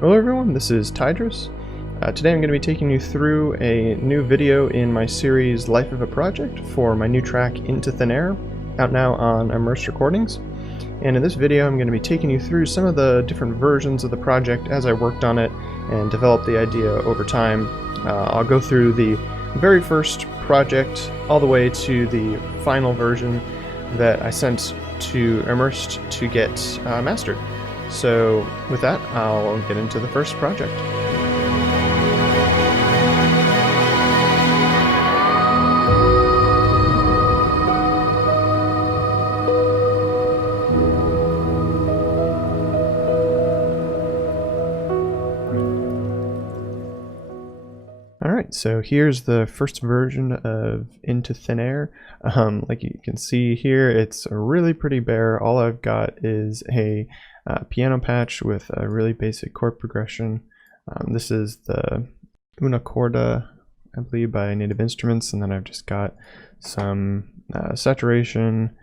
Hello everyone, this is Tydrous. Today I'm going to be taking you through a new video in my series Life of a Project for my new track Into Thin Air, out now on Immerse Recordings. And in this video I'm going to be taking you through some of the different versions of the project as I worked on it and developed the idea over time. I'll go through the very first project all the way to the final version that I sent to Immersed to get mastered. So with that, I'll get into the first project. Alright, so here's the first version of Into Thin Air. Like you can see here, it's really pretty bare. All I've got is a piano patch with a really basic chord progression. This is the Una Corda, I believe, by Native Instruments, and then I've just got some saturation,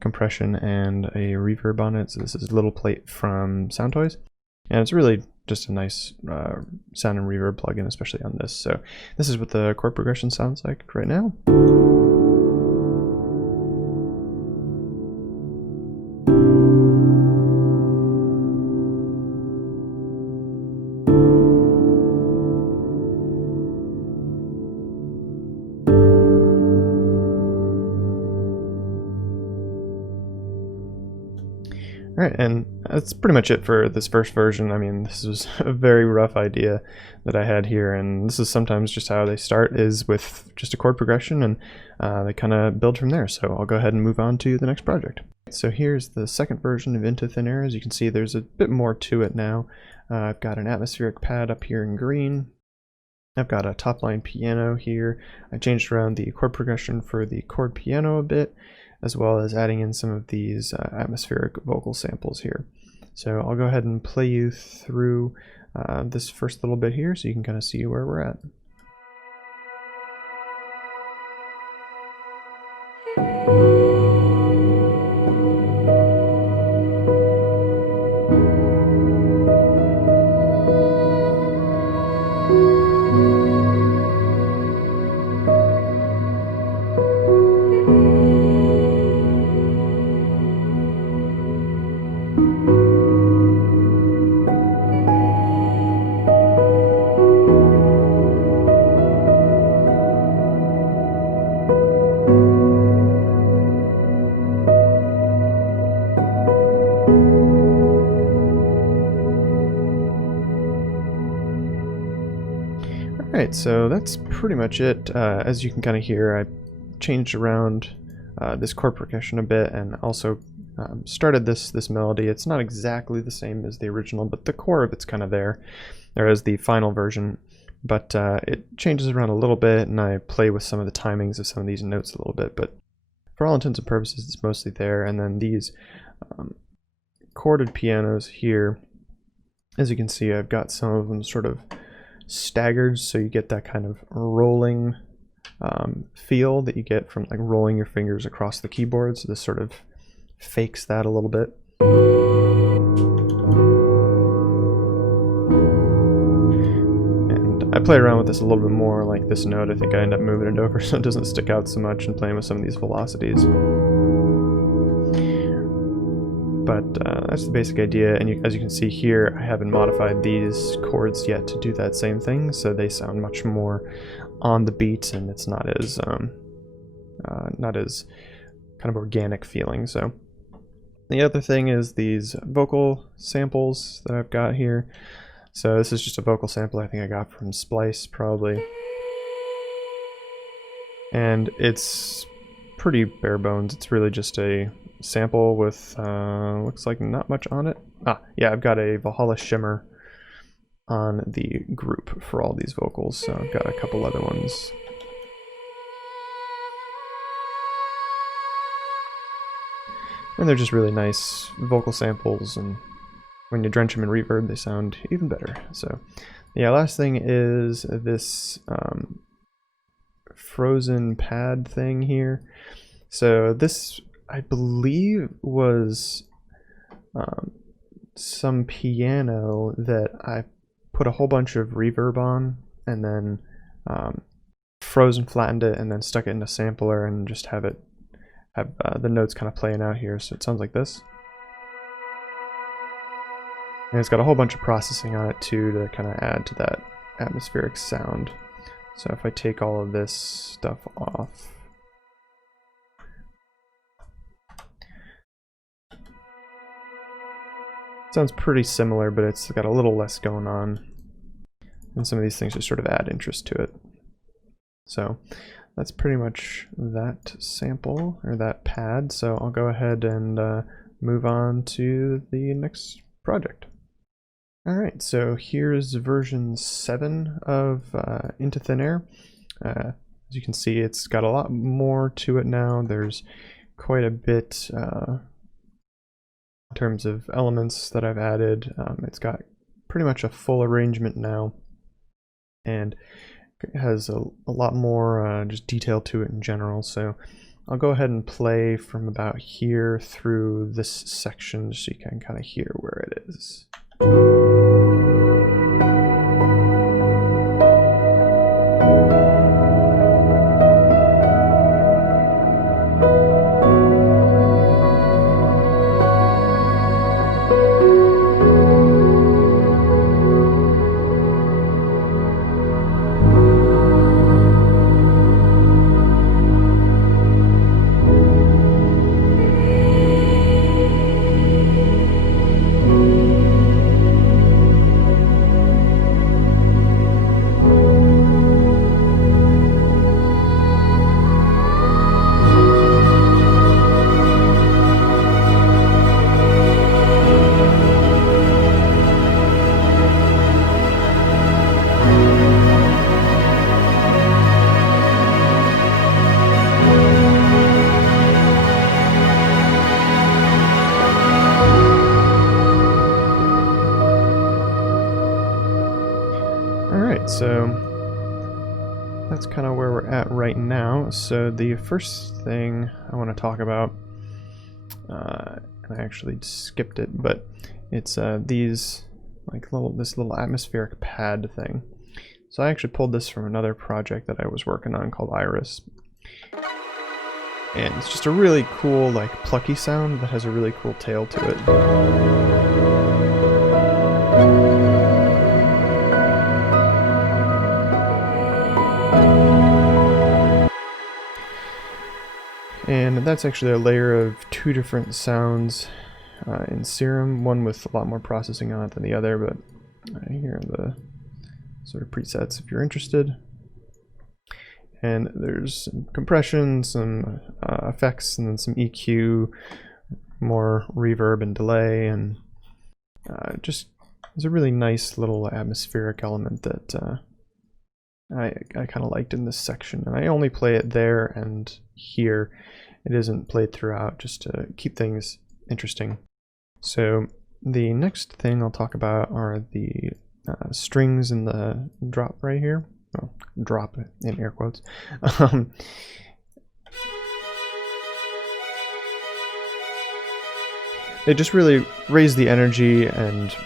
compression, and a reverb on it. So this is Little Plate from Sound Toys, and it's really just a nice sound and reverb plugin, especially on this. So this is what the chord progression sounds like right now. Alright, and that's pretty much it for this first version. I mean, this was a very rough idea that I had here, and this is sometimes just how they start, is with just a chord progression, and they kind of build from there. So I'll go ahead and move on to the next project. So here's the second version of Into Thin Air. As you can see, there's a bit more to it now. I've got an atmospheric pad up here in green. I've got a top line piano here. I changed around the chord progression for the chord piano a bit, as well as adding in some of these atmospheric vocal samples here. So I'll go ahead and play you through this first little bit here so you can kind of see where we're at. Alright, so that's pretty much it. As you can kind of hear, I changed around this chord progression a bit, and also started this melody. It's not exactly the same as the original, but the core of it's kind of there as the final version. But it changes around a little bit, and I play with some of the timings of some of these notes a little bit. But for all intents and purposes, it's mostly there. And then these chorded pianos here, as you can see, I've got some of them sort of staggered, so you get that kind of rolling feel that you get from like rolling your fingers across the keyboard. So this sort of fakes that a little bit. And I play around with this a little bit more, like this note. I think I end up moving it over so it doesn't stick out so much, and playing with some of these velocities. But that's the basic idea, and as you can see here, I haven't modified these chords yet to do that same thing, so they sound much more on the beat, and it's not as kind of organic feeling. So the other thing is these vocal samples that I've got here. So this is just a vocal sample I think I got from Splice probably, and it's pretty bare bones. It's really just a sample with looks like not much on it. Yeah, I've got a Valhalla shimmer on the group for all these vocals, so I've got a couple other ones. And they're just really nice vocal samples, and when you drench them in reverb, they sound even better. So yeah, last thing is this frozen pad thing here. So this, I believe, was some piano that I put a whole bunch of reverb on, and then froze and flattened it, and then stuck it in a sampler and just have the notes kind of playing out here. So it sounds like this. And it's got a whole bunch of processing on it too to kind of add to that atmospheric sound. So if I take all of this stuff off, it sounds pretty similar, but it's got a little less going on. And some of these things just sort of add interest to it. So that's pretty much that sample, or that pad. So I'll go ahead and move on to the next project. Alright, so here's version 7 of Into Thin Air. As you can see, it's got a lot more to it now. There's quite a bit in terms of elements that I've added. It's got pretty much a full arrangement now, and it has a lot more just detail to it in general. So I'll go ahead and play from about here through this section so you can kind of hear where it is. So that's kind of where we're at right now. So the first thing I want to talk about, and I actually skipped it, but it's these this little atmospheric pad thing. So I actually pulled this from another project that I was working on called Iris, and it's just a really cool, like, plucky sound that has a really cool tail to it. And that's actually a layer of 2 different sounds in Serum, one with a lot more processing on it than the other, but here are the sort of presets if you're interested. And there's some compression, some effects, and then some EQ, more reverb and delay, and just it's a really nice little atmospheric element that I kind of liked in this section. And I only play it there and here. It isn't played throughout, just to keep things interesting. So the next thing I'll talk about are the strings in the drop right here. Well, drop in air quotes. They just really raise the energy and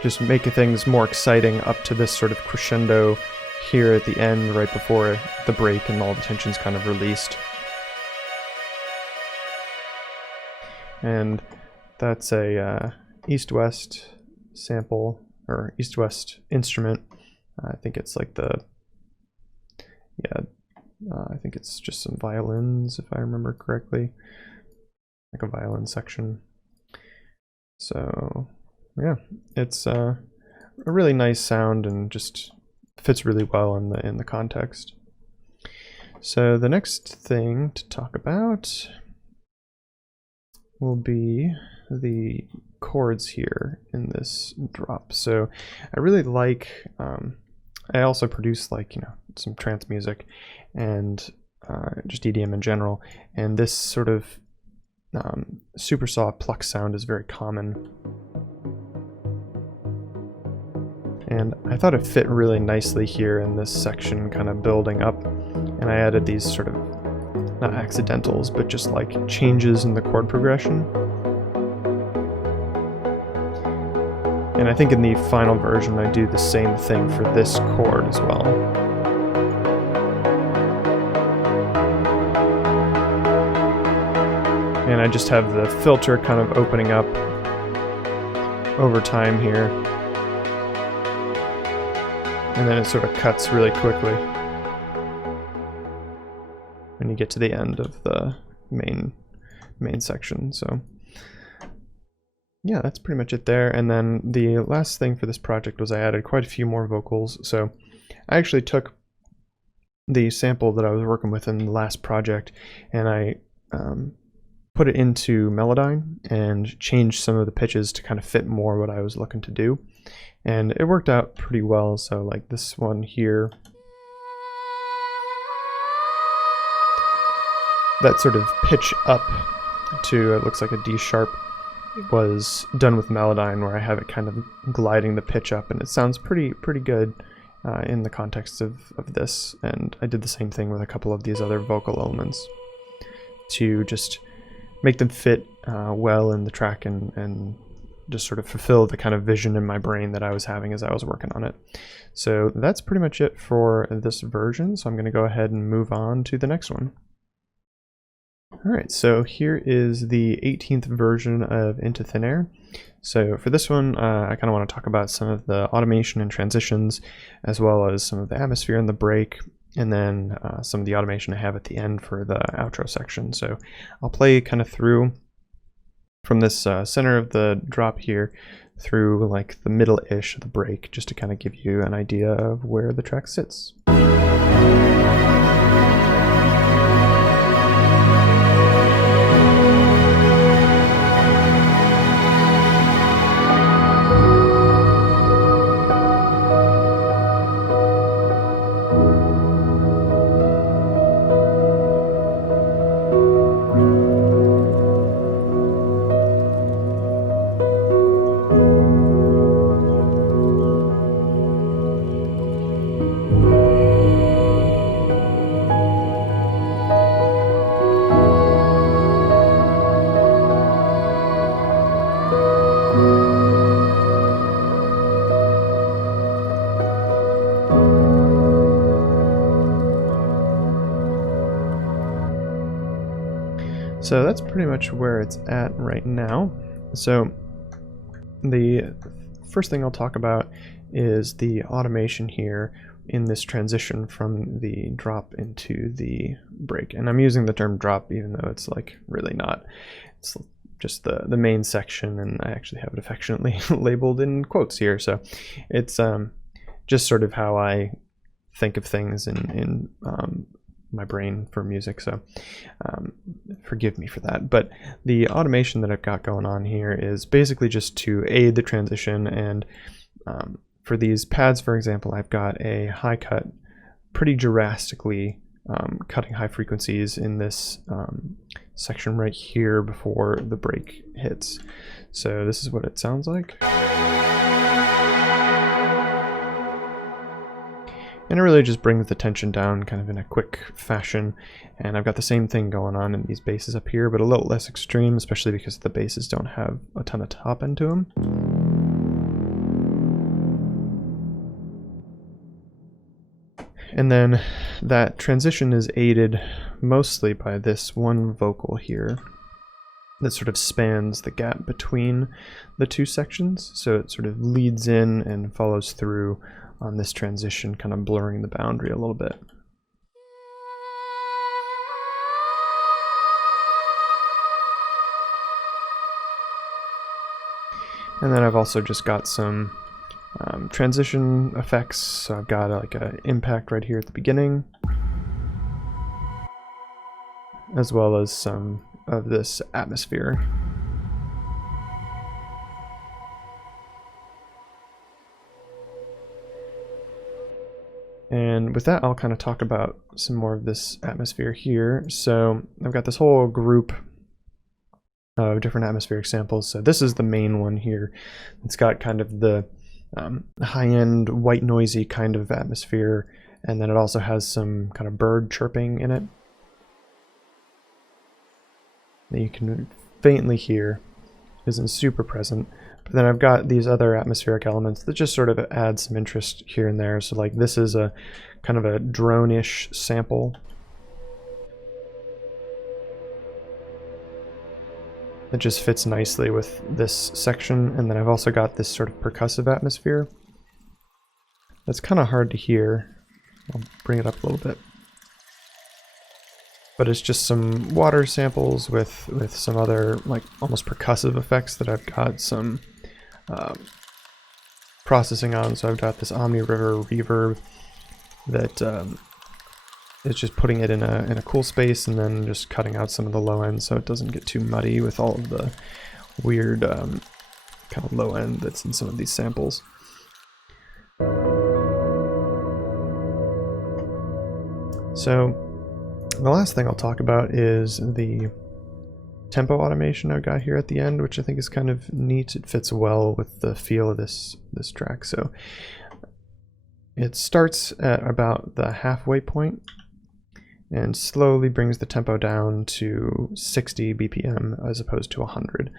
just make things more exciting up to this sort of crescendo here at the end, right before the break and all the tension's kind of released. And that's a East-West sample, or East-West instrument. I think it's like I think it's just some violins, if I remember correctly, like a violin section. So yeah, it's a really nice sound and just fits really well in the context. So the next thing to talk about will be the chords here in this drop. So I really like, I also produce, like, some trance music and just EDM in general, and this sort of super saw pluck sound is very common. And I thought it fit really nicely here in this section, kind of building up, and I added these sort of, not accidentals, but just like changes in the chord progression. And I think in the final version I do the same thing for this chord as well. And I just have the filter kind of opening up over time here. And then it sort of cuts really quickly when you get to the end of the main section. So yeah, that's pretty much it there. And then the last thing for this project was I added quite a few more vocals. So I actually took the sample that I was working with in the last project and I put it into Melodyne and changed some of the pitches to kind of fit more what I was looking to do. And it worked out pretty well. So like this one here, that sort of pitch up to, it looks like a D sharp, was done with Melodyne, where I have it kind of gliding the pitch up, and it sounds pretty good in the context of this. And I did the same thing with a couple of these other vocal elements to just make them fit well in the track and just sort of fulfill the kind of vision in my brain that I was having as I was working on it. So that's pretty much it for this version. So I'm going to go ahead and move on to the next one. Alright, so here is the 18th version of Into Thin Air. So for this one, I kind of want to talk about some of the automation and transitions, as well as some of the atmosphere and the break, and then some of the automation I have at the end for the outro section. So I'll play kind of through from this center of the drop here through like the middle-ish of the break, just to kind of give you an idea of where the track sits. So that's pretty much where it's at right now. So the first thing I'll talk about is the automation here in this transition from the drop into the break. And I'm using the term drop even though it's like really not. It's just the main section, and I actually have it affectionately labeled in quotes here. So it's just sort of how I think of things in my brain for music, so forgive me for that. But the automation that I've got going on here is basically just to aid the transition. And for these pads, for example, I've got a high cut pretty drastically cutting high frequencies in this section right here before the break hits. So this is what it sounds like. And it really just brings the tension down kind of in a quick fashion. And I've got the same thing going on in these basses up here, but a little less extreme, especially because the basses don't have a ton of top end to them. And then that transition is aided mostly by this one vocal here that sort of spans the gap between the two sections. So it sort of leads in and follows through on this transition, kind of blurring the boundary a little bit. And then I've also just got some transition effects. So I've got like an impact right here at the beginning, as well as some of this atmosphere. And with that, I'll kind of talk about some more of this atmosphere here. So I've got this whole group of different atmospheric samples. So this is the main one here. It's got kind of the high-end white noisy kind of atmosphere, and then it also has some kind of bird chirping in it that you can faintly hear. isn't super present. But then I've got these other atmospheric elements that just sort of add some interest here and there. So like this is a kind of a drone-ish sample that just fits nicely with this section. And then I've also got this sort of percussive atmosphere that's kind of hard to hear. I'll bring it up a little bit. But it's just some water samples with some other like almost percussive effects that I've got some processing on. So I've got this Omni River reverb that is just putting it in a cool space and then just cutting out some of the low end so it doesn't get too muddy with all of the weird kind of low end that's in some of these samples. So the last thing I'll talk about is the tempo automation I've got here at the end, which I think is kind of neat. It fits well with the feel of this track. So it starts at about the halfway point and slowly brings the tempo down to 60 BPM as opposed to 100.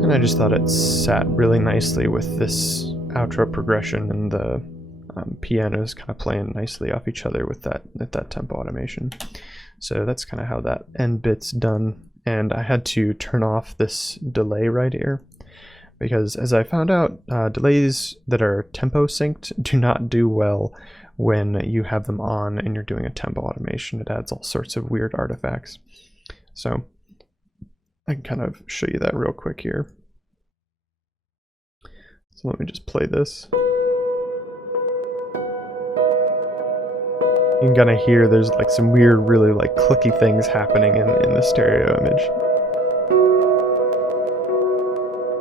And I just thought it sat really nicely with this outro progression, and the pianos kind of playing nicely off each other with that tempo automation. So that's kind of how that end bit's done. And I had to turn off this delay right here because, as I found out, delays that are tempo synced do not do well when you have them on and you're doing a tempo automation. It adds all sorts of weird artifacts. So I can kind of show you that real quick here. So let me just play this. You can kind of hear there's like some weird, really like clicky things happening in the stereo image.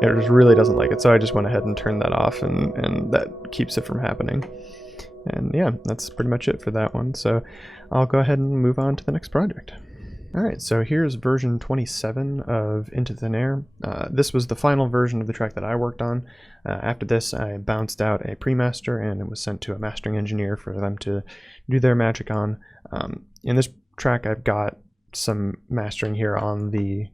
It just really doesn't like it, so I just went ahead and turned that off, and that keeps it from happening. And yeah, that's pretty much it for that one. So I'll go ahead and move on to the next project. Alright, so here's version 27 of Into Thin Air. This was the final version of the track that I worked on. After this, I bounced out a pre-master and it was sent to a mastering engineer for them to do their magic on. In this track, I've got some mastering here on the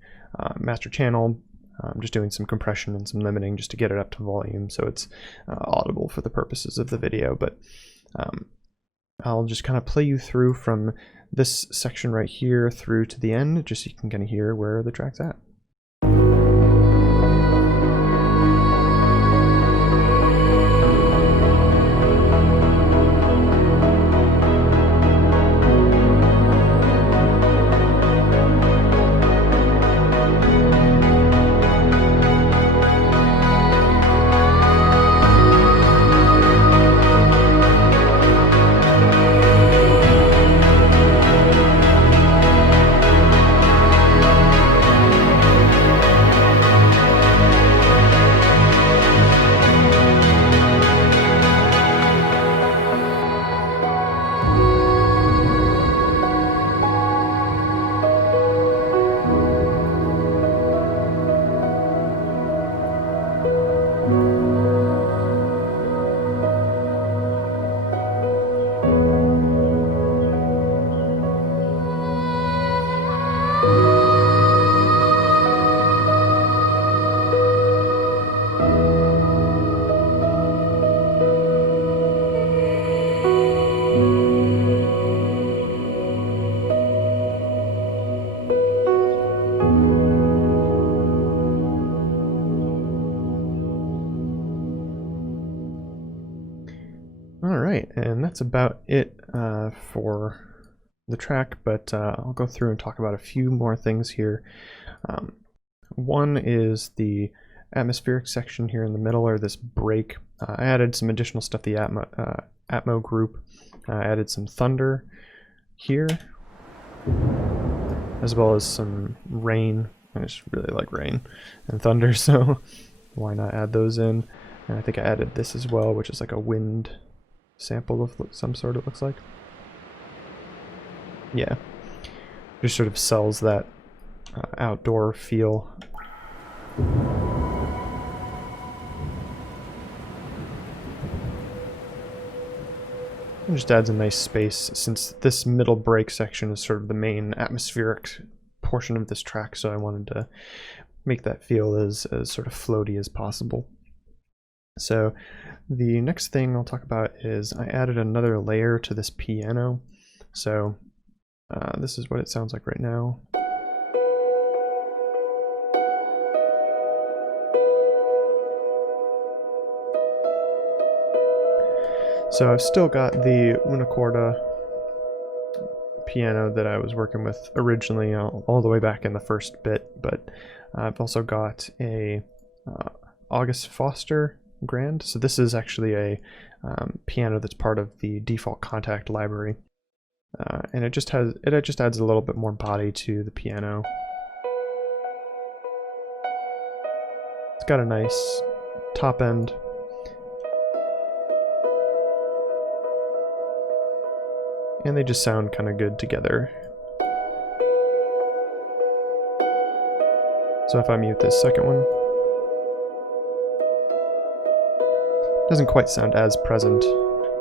master channel. I'm just doing some compression and some limiting just to get it up to volume so it's audible for the purposes of the video. But I'll just kind of play you through from this section right here through to the end, just so you can kind of hear where the track's at. Alright, and that's about it for the track, but I'll go through and talk about a few more things here. One is the atmospheric section here in the middle, or this break. I added some additional stuff, the Atmo group. I added some thunder here, as well as some rain. I just really like rain and thunder, so why not add those in? And I think I added this as well, which is like a wind sample of some sort, it looks like. Yeah. just sort of sells that outdoor feel. It just adds a nice space, since this middle break section is sort of the main atmospheric portion of this track, so I wanted to make that feel as sort of floaty as possible. So the next thing I'll talk about is I added another layer to this piano. So this is what it sounds like right now. So I've still got the una corda piano that I was working with originally all the way back in the first bit, but I've also got a August Foster Grand. So this is actually a piano that's part of the default Contact library, and it just adds a little bit more body to the piano. It's got a nice top end. And they just sound kind of good together. So if I mute this second one, it doesn't quite sound as present,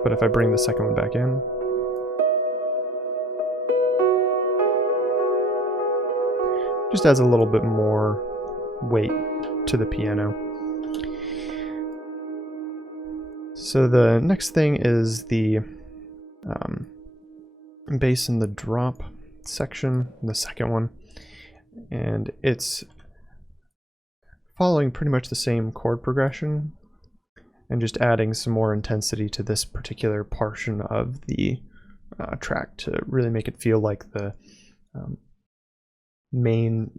but if I bring the second one back in, it just adds a little bit more weight to the piano. So the next thing is the bass in the drop section, the second one, and it's following pretty much the same chord progression and just adding some more intensity to this particular portion of the track to really make it feel like the main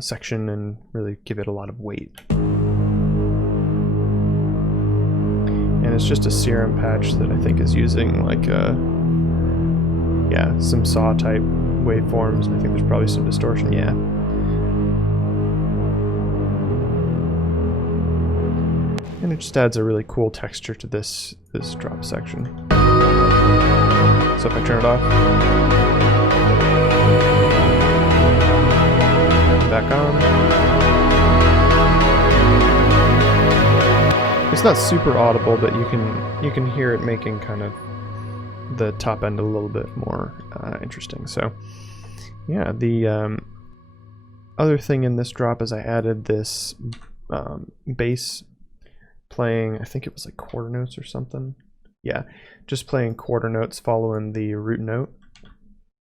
section and really give it a lot of weight. And it's just a serum patch that I think is using like some saw type waveforms, and I think there's probably some distortion, yeah. And it just adds a really cool texture to this drop section. So if I turn it off, back on, it's not super audible, but you can hear it making kind of the top end a little bit more interesting. So yeah, the other thing in this drop is I added this bass playing, I think it was like quarter notes or something. Yeah, just playing quarter notes following the root note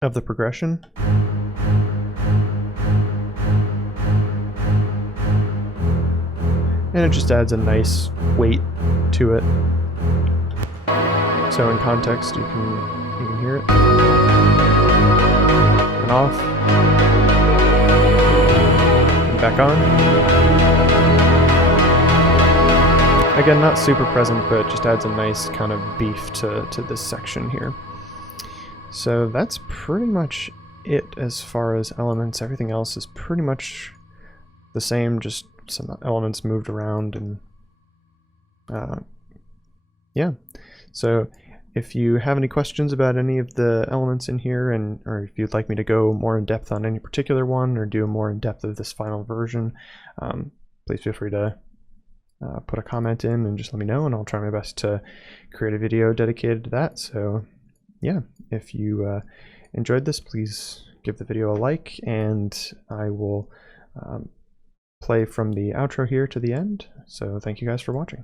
of the progression. And it just adds a nice weight to it. So in context, you can hear it. And off. And back on. Again, not super present, but it just adds a nice kind of beef to this section here. So that's pretty much it as far as elements. Everything else is pretty much the same, just some elements moved around, and yeah. So if you have any questions about any of the elements in here, or if you'd like me to go more in depth on any particular one, or do more in depth of this final version, please feel free to put a comment in and just let me know, and I'll try my best to create a video dedicated to that. So yeah, if you enjoyed this, please give the video a like, and I will play from the outro here to the end. So thank you guys for watching.